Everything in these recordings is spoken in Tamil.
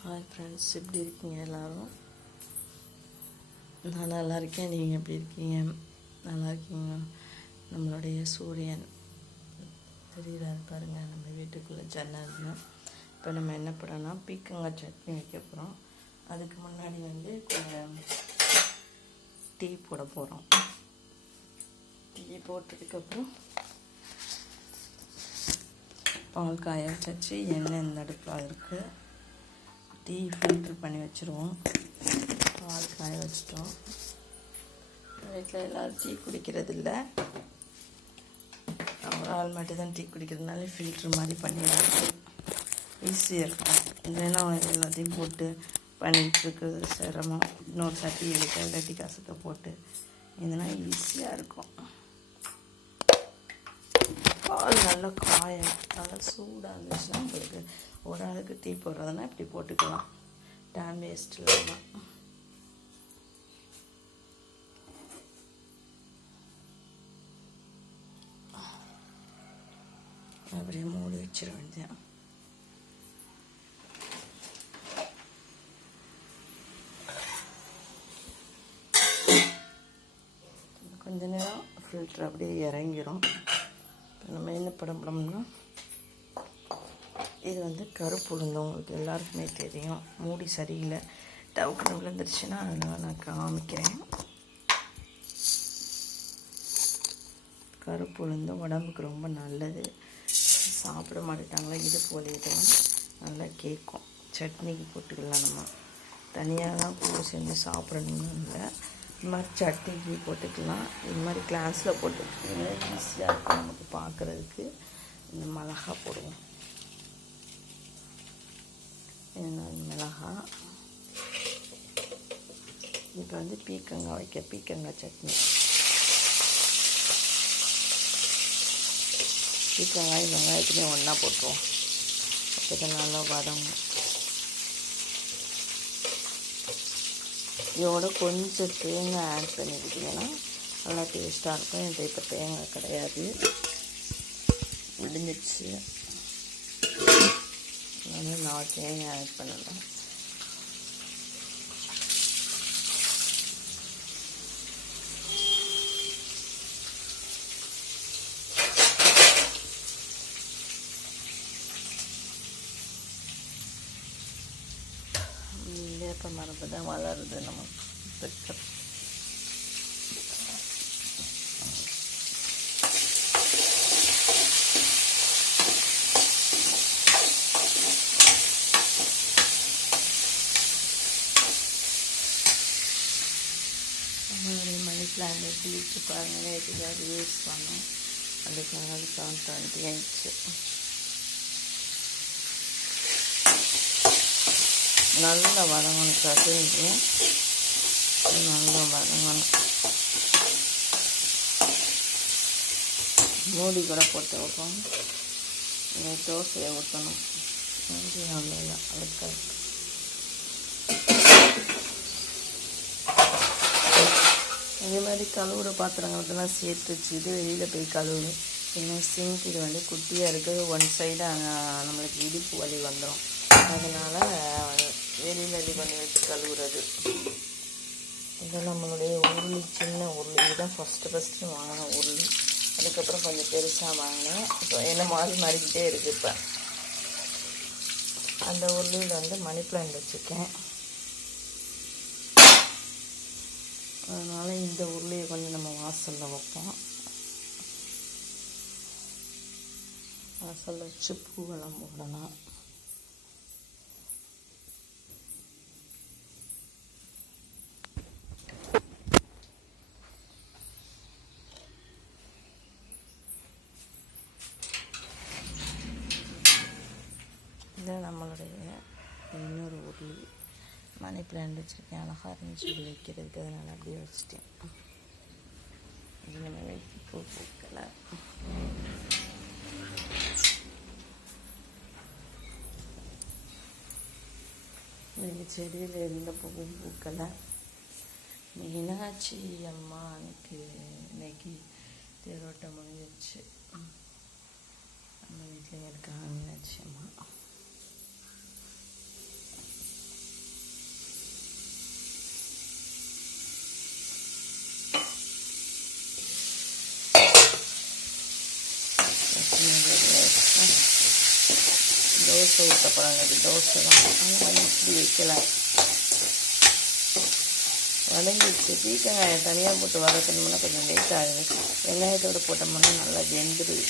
ஹாய் ஃப்ரெண்ட்ஸ் எப்படி இருக்கீங்க எல்லோரும்? நான் நல்லா இருக்கேன். நீங்கள் எப்படி இருக்கீங்க? நல்லா இருக்கீங்க நம்மளுடைய சூரியன் தெரியுறாரு பாருங்கள் நம்ம வீட்டுக்குள்ளே ஜன்னல்ல இப்போ நம்ம என்ன பண்ணோம்னா பீக்கங்காய் சட்னி வைக்க போகிறோம் அதுக்கு முன்னாடி வந்து கொஞ்சம் டீ போட போகிறோம் டீ போட்டதுக்கப்புறம் பால் காய வச்சாச்சு எண்ணெய் இந்த அடுப்பில் இருக்குது டீ ஃபில்ட்ரு பண்ணி வச்சுருவோம். பால் காய வச்சிட்டோம். வீட்டில் எல்லோரும் டீ குடிக்கிறது இல்லை ஒரு ஆள் மட்டும்தான் டீ குடிக்கிறதுனால ஃபில்ட்ரு மாதிரி பண்ணிடுவோம் ஈஸியாக இருக்கும் இல்லைன்னா எல்லாத்தையும் போட்டு பண்ணிகிட்டு இருக்கிறது சிரமம். இன்னொரு சட்டி எடுக்க இல்லாட்டி கசத்தை போட்டு. இதெல்லாம் ஈஸியாக இருக்கும். பால் நல்லா காய நல்லா சூடாக இருந்துச்சுன்னா உங்களுக்கு ஒரு ஆளுக்கு டீ போடுறதுனா இப்படி போட்டுக்கலாம். டைம் வேஸ்ட் இல்லாமல் அப்படியே மூடி வச்சிட வேண்டியதான் கொஞ்ச நேரம் ஃபில்டர் அப்படியே இறங்கிடும் நம்ம என்ன பண்ணோம்னா இது வந்து கருப்பு உளுந்து உங்களுக்கு எல்லாருக்குமே தெரியும். மூடி சரியில்லை. டவுக்குன்னு விழுந்துருச்சுன்னா அதனால் நான் காமிக்கிறேன். கருப்பு உளுந்து உடம்புக்கு ரொம்ப நல்லது. சாப்பிட மாட்டேட்டாங்களா? இது போல இதெல்லாம் நல்லா கேட்கும். சட்னிக்கு போட்டுக்கலாம் நம்ம. தனியாக தான் பூ செஞ்சு சாப்பிடணும்னு இல்லை. இது மாதிரி சட்னிக்கு போட்டுக்கலாம். இது மாதிரி கிளாஸில் போட்டுக்கிட்டிங்கன்னா ஈஸியாக இருக்கும் நமக்கு பார்க்குறதுக்கு இந்த மிளகா போடுவோம். மிளகாய் மிளகா? இப்போ வந்து பீக்கங்காய் வைக்க பீக்கங்காய் சட்னி. பீக்கங்காய் வெங்காயத்துலேயும் ஒன்றா போட்டுருவோம். அப்போ நல்லா வதங்கும். இதோட கொஞ்சம் தேங்காய் ஆட் பண்ணிக்கிட்டிங்கன்னா நல்லா டேஸ்ட்டாக இருக்கும். என்கிட்ட இப்போ தேங்காய் கிடையாது. விடிஞ்சிடுச்சு அதனால் நான் தேங்காய் ஆட் பண்ணலாம் வேப்ப தான் வளருது நம்ம பெற்ற மணி பிளான் எப்படி வச்சு பாருங்கள் எதுக்காக யூஸ் பண்ணோம் அதுக்காக செவன் டுவெண்ட்டி ஆயிடுச்சு நல்லா வதங்கணும் சட்டினிக்கு நல்லா வதங்கணும். மூடி கூட போட்டு வைப்போம். இந்த தோசையை ஊற்றணும். அவ்வளோதான் அதுக்காக இதே மாதிரி கழுவுற பாத்திரங்களுக்கெல்லாம் சேர்த்து வச்சுக்கிட்டு வெளியில் போய் கழுவுது. ஏன்னா சிங்க் இது வந்து குட்டியாக இருக்குது ஒன் சைடு நம்மளுக்கு இடுப்பு வலி வந்துடும் அதனால் வெளியில் ரெடி பண்ணி வச்சு கழுவுறது. இது நம்மளுடைய உருளி சின்ன உருளி. தான் ஃபஸ்ட்டு ஃபஸ்ட்டு வாங்கின உருளி. அதுக்கப்புறம் கொஞ்சம் பெருசாக வாங்கினேன். இப்போ என்ன மாறி மாறிக்கிட்டே இருக்குது இப்போ. அந்த உருளியில் வந்து மணி பிளான்ட் வச்சுருக்கேன். அதனால் இந்த உருளையை கொஞ்சம் நம்ம வாசலில் வைப்போம். வாசலில் வச்சு பூவெல்லாம் போடலாம் இது நம்மளுடைய இன்னொரு உருளி மணி பிளான் வச்சுருக்கேன் அழகாக இருந்துச்சு. வைக்கிறதுக்கு அதனால் அப்படியே வச்சுட்டேன். இனிமேல் பூ பூக்கலை. இந்த செடியில் எந்த பூவும் பூக்கலை. மீனாட்சி அம்மா எனக்கு இன்னைக்கு தேரோட்டம் முடிஞ்சிருச்சு. நம்ம வீட்டில் இருக்காங்க. மீனாட்சி அம்மா. தோசை ஊற்ற போகிறாங்க தோசை தான். ஆனால் இப்படி வைக்கலாம் வதங்கிடுச்சு பீக்கங்காயை தனியாக போட்டு வதக்கணும்னா கொஞ்சம் லேட் ஆகுது. வெங்காயத்தோடு போட்டோம்னா நல்லா வெந்துடுது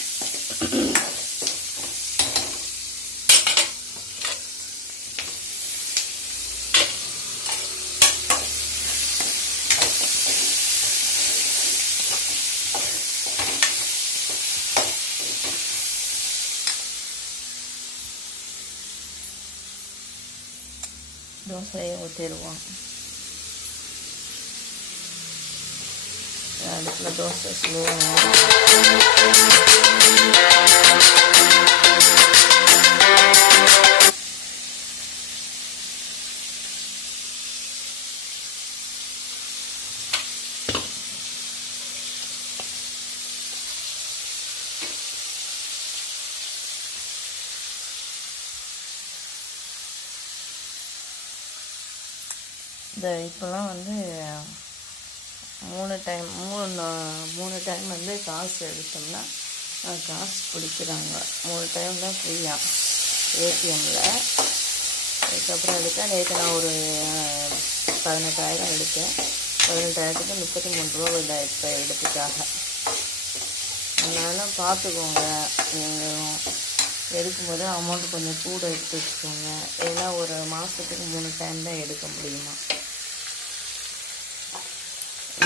தோசையை ஊற்றிடுவோம் அடுப்பில் தோசை ஸ்லோவாக இந்த இப்போல்லாம் வந்து மூணு டைம் மூணு மூணு டைம் வந்து காசு எடுத்தோம்னா காசு பிடிக்கிறாங்க. மூணு டைம் தான் ஃப்ரீயாக ஏடிஎம்மில் அதுக்கப்புறம் எடுத்தேன் நேற்று நான் ஒரு பதினெட்டாயிரம் எடுத்தேன். பதினெட்டாயிரத்துக்கு முப்பத்தி மூணு ரூபா வருது இப்போ எடுத்துக்காக அதனால பார்த்துக்கோங்க. நீங்களும் எடுக்கும்போது அமௌண்ட் கொஞ்சம் கூட எடுத்து வச்சுக்கோங்க. ஏன்னா ஒரு மாதத்துக்கு மூணு டைம் தான் எடுக்க முடியுமா?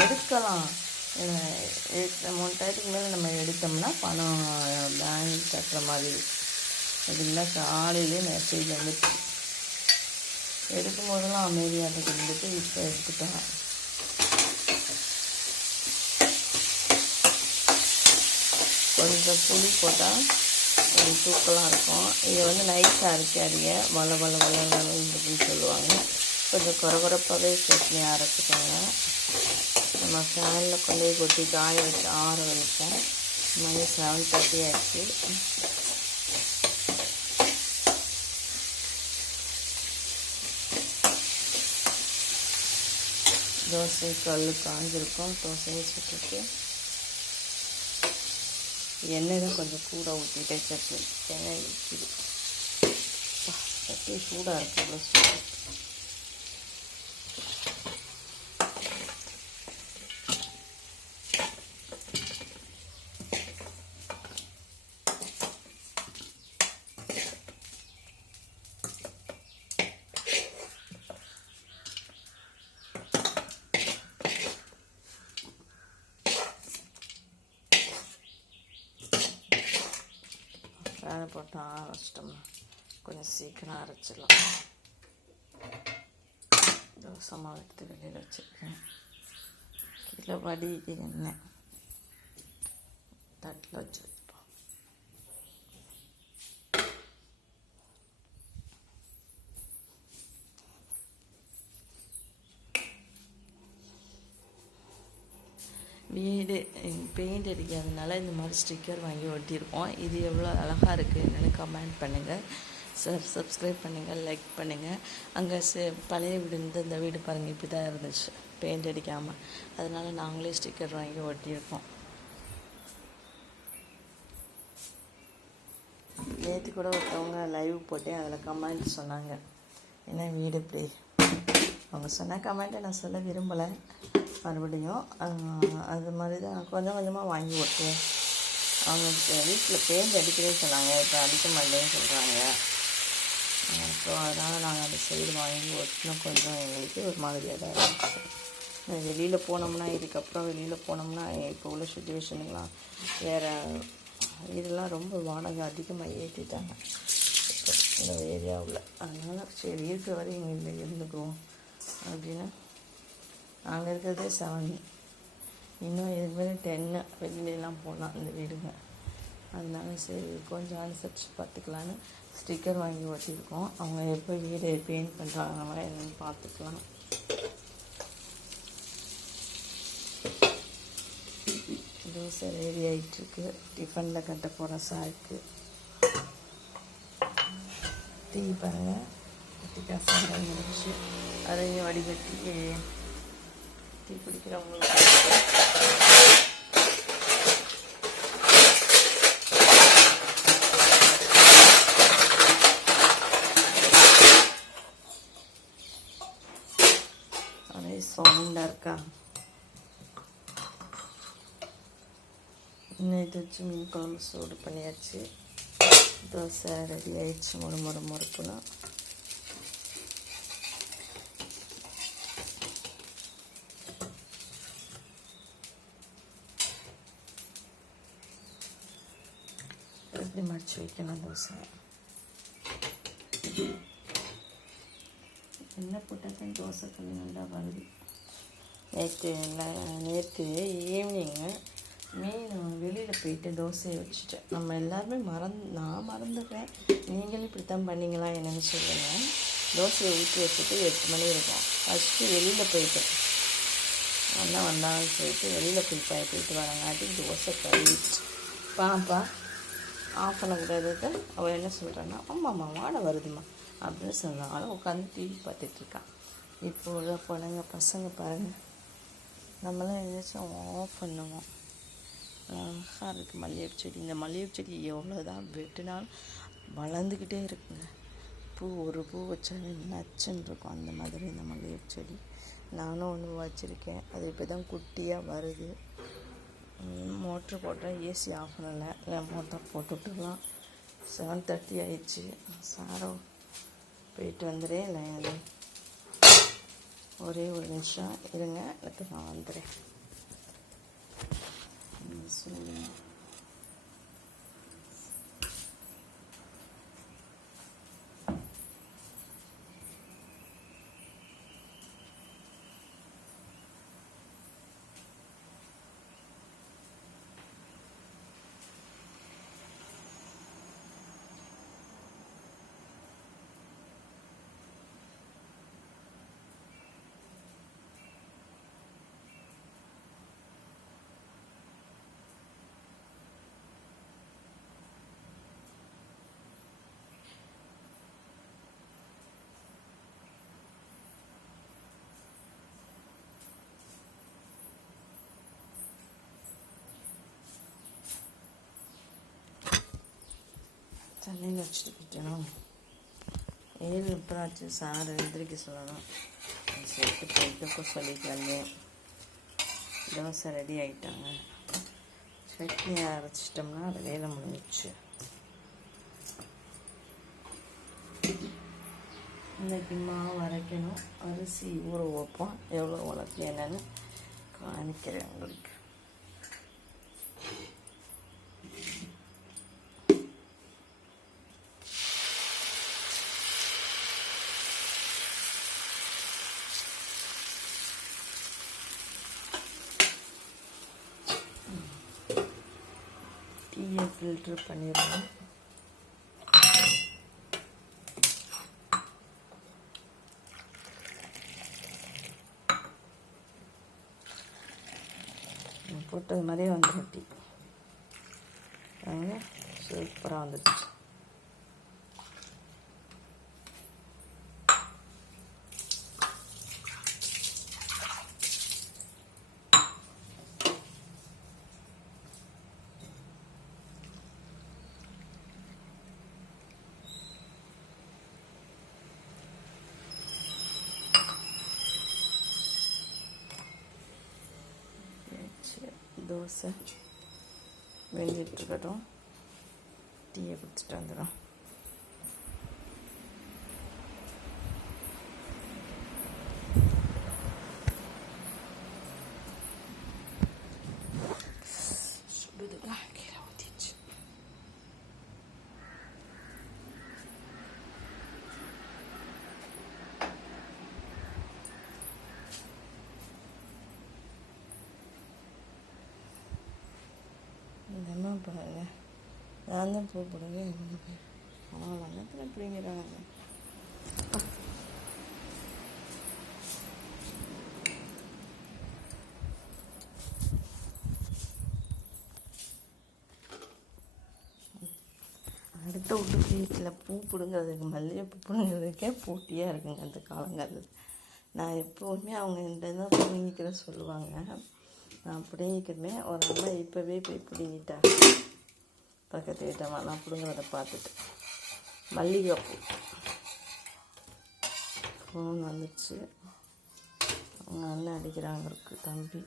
எடுக்கலாம். மூணாயிரத்துக்கு எடுத்த மேலே நம்ம எடுத்தோம்னா பணம் பேங்க் கட்டுற மாதிரி. அப்படின்னா காலையிலே மெசேஜ் வந்துட்டு எடுக்கும் போதெல்லாம் அமைதியாக இருந்துட்டு இப்போ எடுத்துட்டோம் கொஞ்சம் புளி போட்டால் கொஞ்சம் தூக்கலாக இருக்கும். இதை வந்து நைட்டாக அரைக்காதீங்க. வள வள வள அப்படின்னு சொல்லுவாங்க. கொஞ்சம் குறகுறப்பாகவே சட்னி அரைச்சிக்கோங்க. நம்ம ஃபேனில் கொண்டு போய் கொட்டி காய வச்சு ஆற வைப்பேன் மணி செவன் தேர்ட்டி ஆச்சு. தோசை கல் காஞ்சிருக்கும். தோசையை சுட்டுட்டு எண்ணெய் தான் கொஞ்சம் கூட ஊற்றிட்டேன் சட்னி. தேங்காய் ஊற்றிடு சட்னி சூடாக இருக்கு. இவ்வளோ சூடாக வேலை போட்டு அரைச்சிட்டோம்னா கொஞ்சம் சீக்கிரம் அரைச்சிடலாம் தோசை மாவு எடுத்து வெளியில் வச்சுருக்கேன் கீழே வடிக்கு எண்ணெய் தட்டில் வச்சு வைப்போம் வீடு பெயிண்ட் அடிக்காதனால இந்த மாதிரி ஸ்டிக்கர் வாங்கி ஒட்டியிருக்கோம். இது எவ்வளோ அழகாக இருக்குது என்னென்னு கமெண்ட் பண்ணுங்கள் சார் சப்ஸ்கிரைப் பண்ணுங்கள் லைக் பண்ணுங்கள் அங்கே பழைய வீடு இருந்து இந்த வீடு பாருங்கள் இப்படி தான் இருந்துச்சு. பெயிண்ட் அடிக்காமல் அதனால் நாங்களே ஸ்டிக்கர் வாங்கி ஒட்டியிருக்கோம். நேற்று கூட ஒருத்தவங்க லைவ் போட்டேன் அதில் கமெண்ட் சொன்னாங்க. என்ன வீடு இப்படி? அவங்க சொன்ன கமெண்ட்டை நான் சொல்ல விரும்பலை. மறுபடியும் அது மாதிரி தான் கொஞ்சம் கொஞ்சமாக வாங்கி ஓட்டுவேன் அவங்க வீட்டில் பேஞ்சு அடிக்கிறேன்னு சொன்னாங்க. இப்போ அடிக்க மாட்டேன்னு சொல்கிறாங்க ஸோ அதனால் நாங்கள் அந்த சைடு வாங்கி ஒட்டினா கொஞ்சம் எங்களுக்கு ஒரு மாதிரியாக தான் இருந்துச்சு வெளியில் போனோம்னா இதுக்கப்புறம் வெளியில் போனோம்னா இப்போ உள்ள சுச்சுவேஷனுக்கெலாம் வேறு இதெல்லாம் ரொம்ப வாடகை அதிகமாக ஏற்றிட்டாங்க இப்போ இந்த ஏரியாவில் அதனால் சரி இருக்கிற வரையும் இங்கே இல்லை இருந்துக்குவோம் அப்படின்னு நாங்கள் இருக்கிறதே செவன் இன்னும் இதுக்கு மேலே டென்னு வெளியிலலாம் போகலாம் இந்த வீடுங்க. அதனால சரி கொஞ்சம் அனுசரித்து பார்த்துக்கலான்னு ஸ்டிக்கர் வாங்கி ஒட்டியிருக்கோம் அவங்க எப்போ வீடு பெயிண்ட் பண்ணுறாங்க என்னன்னு பார்த்துக்கலாம். தோசை ரெடி ஆகிட்டுருக்கு டிஃபனில் கட்ட போகிற சாருக்கு டீ பாருங்கள் டீ காசு முடிச்சு அதையும் வடிகட்டி டீ பிடிக்கிறவங்களுக்கு அதே இருக்கா? நைட்டு வச்சு மீன் குழம்பு சூடு பண்ணியாச்சு. தோசை ரெடி ஆயிடுச்சு. ஒரு முறை முறுப்புனா. எப்படி வைக்கணும் தோசை. என்ன போட்டால் தோசை கல் நல்லா வருது. நேற்று நேற்று ஈவினிங்கு மீன் வெளியில் போயிட்டு தோசையை வச்சுட்டேன். நம்ம எல்லாருமே மறந் நான் மறந்துடுறேன். நீங்களும் இப்படி தான் பண்ணிங்களா என்னன்னு சொல்லுங்கள் தோசையை ஊற்றி வச்சுட்டு எட்டு மணி இருக்கும். ஃபஸ்ட்டு வெளியில் போயிட்டேன் அண்ணா வந்தாங்கன்னு சொல்லிட்டு வெளியில் போய் போய் போயிட்டு வரங்காட்டி தோசை கழுவிட்டு. பாப்பா ஆஃப் பண்ணக்கூடாது அவள் என்ன சொல்கிறான்னா ஆமாம்மா வாட வருதுமா அப்படின்னு சொன்னாலும் உட்காந்து டிவி பார்த்துட்ருக்கான் இப்போ உள்ள பொண்ணுங்க பசங்க பாருங்கள் நம்மளாம் எதாச்சும் ஆஃப் பண்ணுவோம். அழகாக இருக்குது மல்லிகைப்பூ செடி. இந்த மல்லிகைப்பூ செடி எவ்வளோ தான் வெட்டினாலும் வளர்ந்துக்கிட்டே இருக்குங்க. பூ ஒரு பூ வச்சாலே நச்சுன்னு இருக்கும். அந்த மாதிரி இந்த மல்லிகைப்பூ செடி. நானும் ஒன்று வச்சுருக்கேன். அது இப்போ தான் குட்டியாக வருது. மோட்ரு போட்டால் ஏசி ஆஃப் பண்ணலை. இல்லை மோட்டர் போட்டுவிட்டுலாம் செவன் தேர்ட்டி ஆயிடுச்சு. சாரோ போயிட்டு வந்துடுறேன் இல்லை ஒரே ஒரு நிமிஷம் இருங்க எனக்கு நான் வந்துடுறேன் சொல்லுங்கள் தண்ணியில் வச்சுட்டு போயிட்டணும் ஏழு முப்பதாச்சு சார் எந்திரிக்க சொல்லணும். சேர்த்து போயிட்டு சொல்லிக்கலாமே தோசை ரெடி ஆகிட்டாங்க சட்னி அரைச்சிட்டோம்னா அது வேலை முடிஞ்சிச்சு இன்னைக்கு மாவு அரைக்கணும். அரிசி ஊற வைப்போம். எவ்வளோ வளர்த்து என்னென்னு காமிக்கிறேன் உங்களுக்கு டீயை ஃபில்ட்ரு பண்ணிடுவோம் போட்டது மாதிரியே வந்து சூப்பராக வந்துடுச்சு சரி, தோசை. வெந்துட்டுருக்கட்டும் டீயை குடிச்சிட்டு வந்துடும் நான் தான் பூ போடுங்க அவங்க வண்ணத்தில் பிடிங்கிறாங்க அடுத்த விட்டு வீட்டில் பூ பிடுங்கிறதுக்கு மல்லிகைப்பூ பிடுங்கிறதுக்கே போட்டியாக இருக்குங்க அந்த காலங்காலத்தில் நான் எப்போவுமே அவங்க இந்த தான் பிடுங்கிக்கிற சொல்லுவாங்க. நான் பிடுங்கிக்கிறமே ஒரு அம்மா இப்போவே போய் பிடுங்கிட்டா. பக்கத்து வீட்டை நான் பிடுங்குறத பார்த்துட்டு. மல்லிகைப்பூ ஃபோன் வந்துச்சு. அவங்க அண்ணன் அடிக்கிறாங்க இருக்கு தம்பி.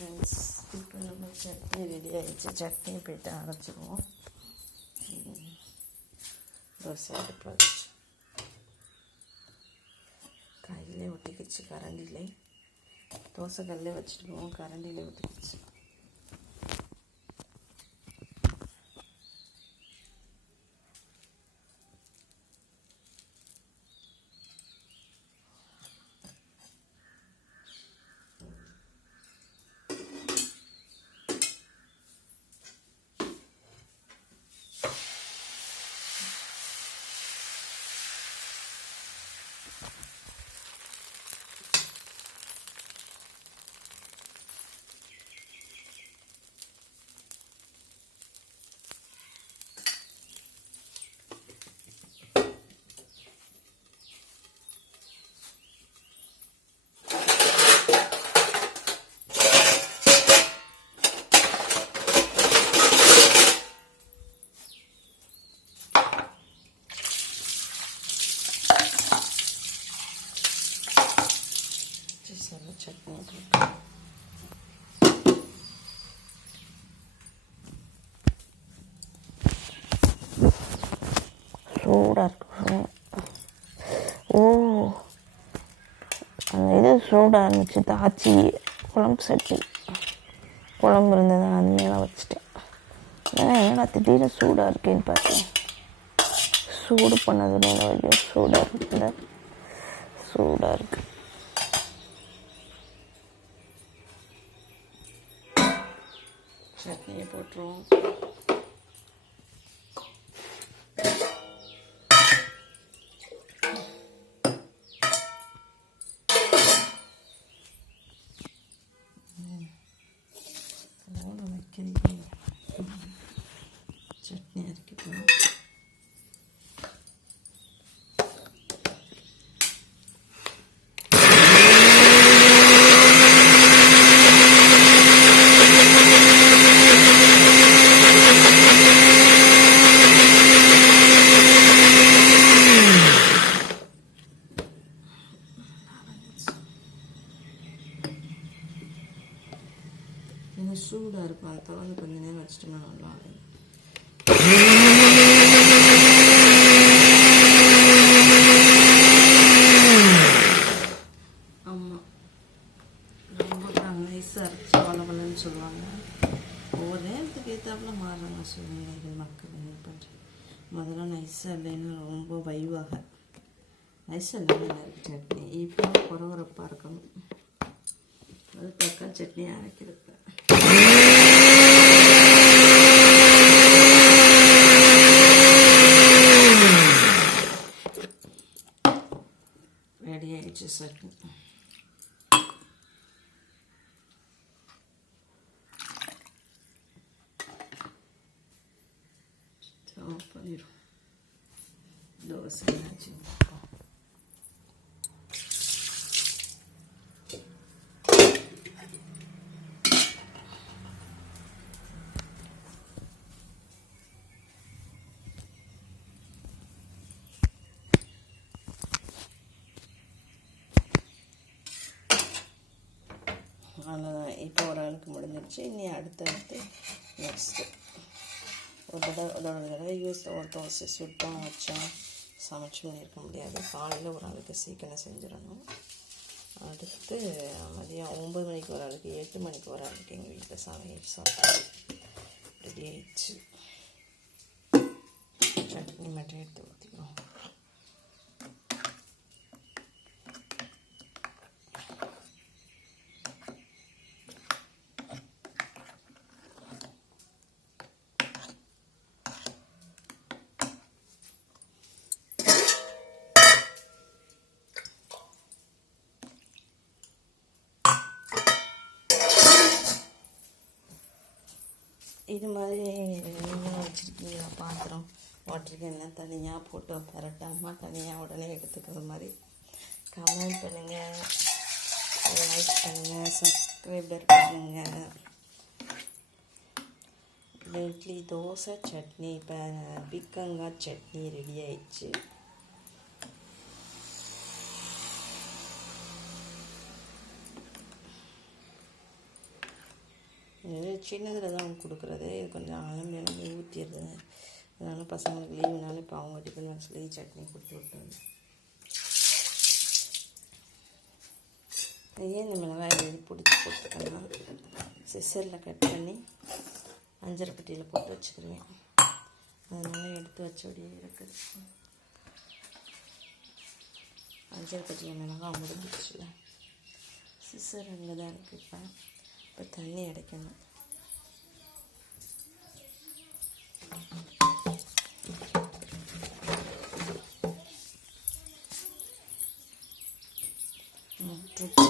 ஃப்ரெண்ட்ஸ் இப்போ நம்ம சட்னி ரெடி ஆகிடுச்சு சட்னி போய்ட்டு அரைச்சிடுவோம் தோசை அடுப்பு வச்சு கையிலே ஒட்டிக்கிச்சு கரண்டிலே. தோசை கல்லே வச்சுருவோம் கரண்டிலே ஒட்டிக்கிச்சு. சூடாக இருக்கும் ஓ. அந்த இது சூடாக இருந்துச்சு. தாச்சி குழம்பு சட்டி. குழம்பு இருந்தது அது மேலே வச்சுட்டேன். ஏன்னா என்னடா திடீர்னு சூடாக இருக்கேன்னு பார்த்தேன் சூடு பண்ணது மேலே வரைக்கும் சூடாக இருக்குல்ல சூடாக இருக்குது சட்னியை போட்டுருவோம் அதோட வைக்கிறீங்க சட்னி அரைக்கிட்டோம் கொஞ்சம் சூடாக இருக்கும் அதை தொடர்ந்து கொஞ்ச நேரம் வச்சுட்டோம்னா நல்லா ரெடி ஆயிடுச்சு சட்னி ஆஃப் பண்ணிடும் தோசை ஆச்சு அவ்வளோதான் இப்போ ஒரு ஆளுக்கு முடிஞ்சிருச்சு. இனி அடுத்தடுத்து நெக்ஸ்ட்டு ஒரு தடவை ஒரு தடவை யூஸ் ஒரு தோசை சுட்டோம் வச்சோம் சமைச்சுன்னு இருக்க முடியாது. காலையில் ஒரு ஆளுக்கு சீக்கிரம் செஞ்சிடணும். அடுத்து மதியம் ஒம்பது மணிக்கு ஒரு ஆளுக்கு எட்டு மணிக்கு ஒரு ஆளுக்கு எங்கள் வீட்டில் சமையல் சாப்பாடு ரெடி ஆயிடுச்சு. சட்னி மட்டும் எடுத்து ஊற்றிக்கிறோம் இது மாதிரி நீங்கள் வச்சுருக்கீங்களா பாத்திரம் வாட்டர்கேன்லாம் தனியாக போட்டு பரட்டாமல் தனியாக உடனே எடுத்துக்கிற மாதிரி. கமெண்ட் பண்ணுங்கள் லைக் பண்ணுங்கள் சப்ஸ்கிரைபர் பண்ணுங்கள் இட்லி தோசை சட்னி இப்போ பிக்கங்காய் சட்னி ரெடி ஆயிடுச்சு. இது சின்னதில் தான் கொடுக்குறது. இது கொஞ்சம் அலம்பி அலம்பி ஊற்றிடுறது அதனால பசங்களுக்கு லீவுனால இப்போ அவங்க டிஃபன் பாக்ஸ்லேயே சட்னி கொடுத்து விட்டாங்க ஏன் இந்த மிளகாய் எழுதி பிடிச்சி போட்டுக்கணும் சிசரில் கட் பண்ணி அஞ்சரை பெட்டியில் போட்டு வச்சுக்கிருவேன். அதனால எடுத்து வச்சபடியே இருக்குது. அஞ்சரை பெட்டியில் மிளகாய் முடிஞ்சிடுச்சுல. சிசர் அங்கே தான் இருக்குது இப்போ. ഇപ്പം തണ്ണി അടയ്ക്കണം മുട്ടിച്ച്